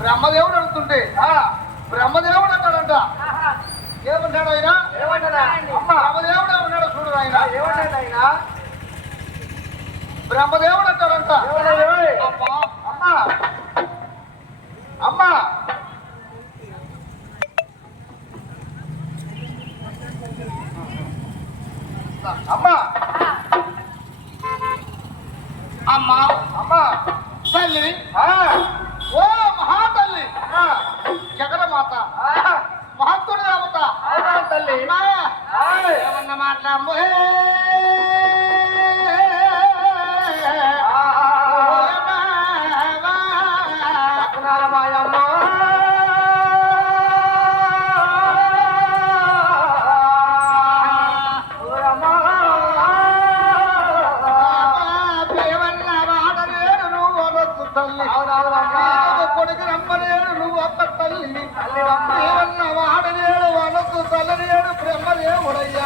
బ్రహ్మదేవుడు అడుగుతుంటే బ్రహ్మదేవుడు అంటాడంట. ఏమంటాడు ఆయన? బ్రహ్మదేవుడు ఉన్నాడు చూడు ఆయన. ఏమంటాడు ఆయన? బ్రహ్మదేవుడు అంటాడంట. అమ్మా అమ్మా అమ్మా అమ్మా అమ్మా అమ్మా తల్లి, ఓ మహాతల్లి, జగన్మాత, మహత్తుడు దేవత తల్లి, ఏమన్నా మాట్లాడము. కొడుకు రమ్మనేడు నువ్వు అప్ప తల్లి, వాడనేడు వనకు తల్లనేడు బ్రహ్మదేవుడయ్య.